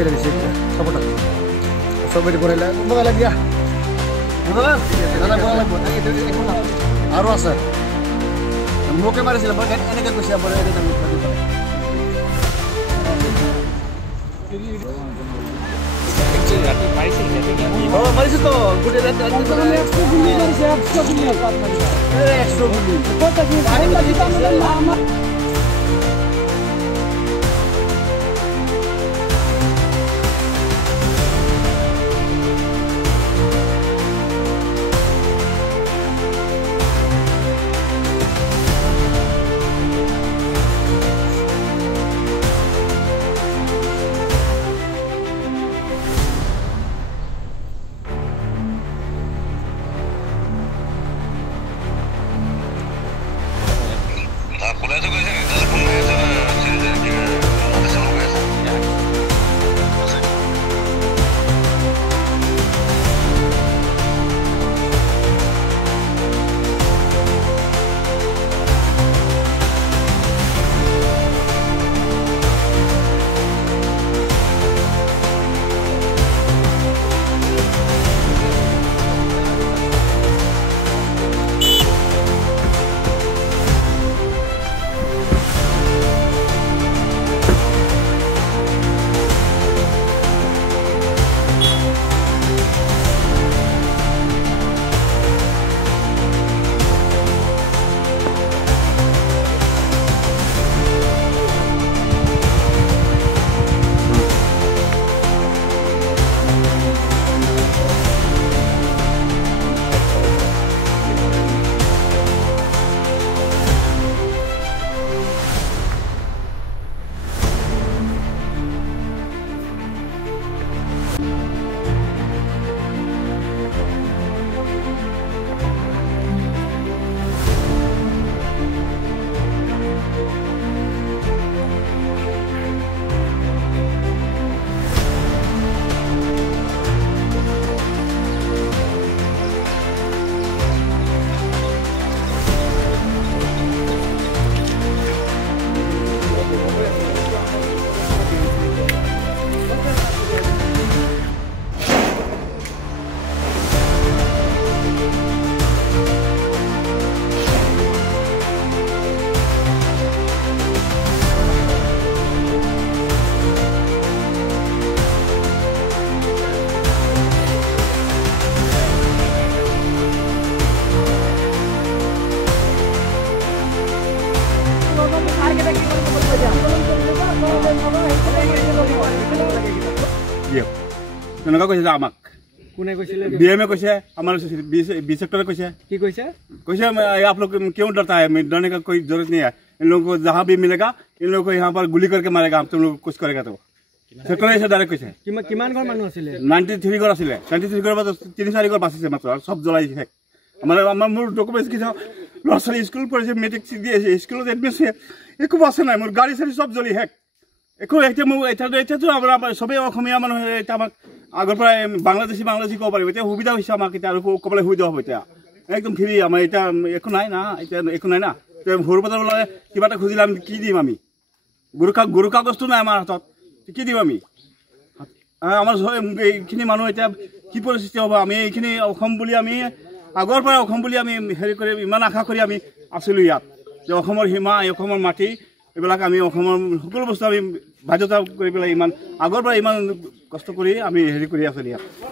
ছেড়ে দিছি সাপোৰ্টাৰ সবাই কৰে বলা দিয়া আৰো আছে মোকে মাৰিছিল এনেকে কৈছে মাৰিছে তো গোটে তেনেকুৱা কৈছে যে আমাক কোনে কৈছিলে বিএমএ কৈছে আমাৰ বি सेक्टर কৈছে কি কৈছে কৈছে आप लोग क्यों डरता है डरने का कोई जरूरत नहीं है इन लोगों को जहां भी मिलेगा इन लोगों को यहाँ पर गोली करके मारेगा हम तुम लोग कुछ करेगा तो सेक्टर ऐसे डायरेक्ट কৈছে কিমান ঘৰ মানুহ আছিল 93 ঘৰ আছিল 93 ঘৰৰ পৰা 3-4 ঘৰ বাচিছে মাত্ৰ সব জ্বলাইছে আমাৰ মোৰ ডকুমেন্টছ কি ল'ৰা-ছোৱালী স্কুল পঢ়িছে মেট্ৰিক স্কুলত এডমিশ্যন একো বাছে নাই মোৰ গাড়ী চাৰি সব জ্বলি হেক একো এতিয়া মোৰ এতিয়াতো আমাৰ সবে অসমীয়া মানুহ এটা আমাক আগৰ পৰা বাংলাদেশী ক'ব পাৰিব এতিয়া সুবিধা হৈছে আমাক এতিয়া আৰু ক'বলৈ সুবিধা হ'ব এতিয়া একদম ফ্ৰী আমাৰ এতিয়া একো নাই না এতিয়া একো নাই না সৰু পাতৰ বোলে কিবা এটা খুজিলে আমি কি দিম আমি গৰু কাগজটো নাই আমাৰ হাতত কি দিম আমি আমাৰ এইখিনি মানুহ এতিয়া কি পৰিস্থিতি হ'ব আমি এইখিনি অসম বুলি আমি আগৰ পৰা অসম বুলি আমি হেৰি কৰি ইমান আশা কৰি আমি আছিলোঁ ইয়াত যে অসমৰ সীমা অসমৰ মাটি এইবিলাক আমি অসমৰ সকলো বস্তু আমি বাধ্যতা কৰি পেলাই ইমান আগৰ পৰা ইমান কষ্ট কৰি আমি হেৰি কৰি আছিলোঁ ইয়াত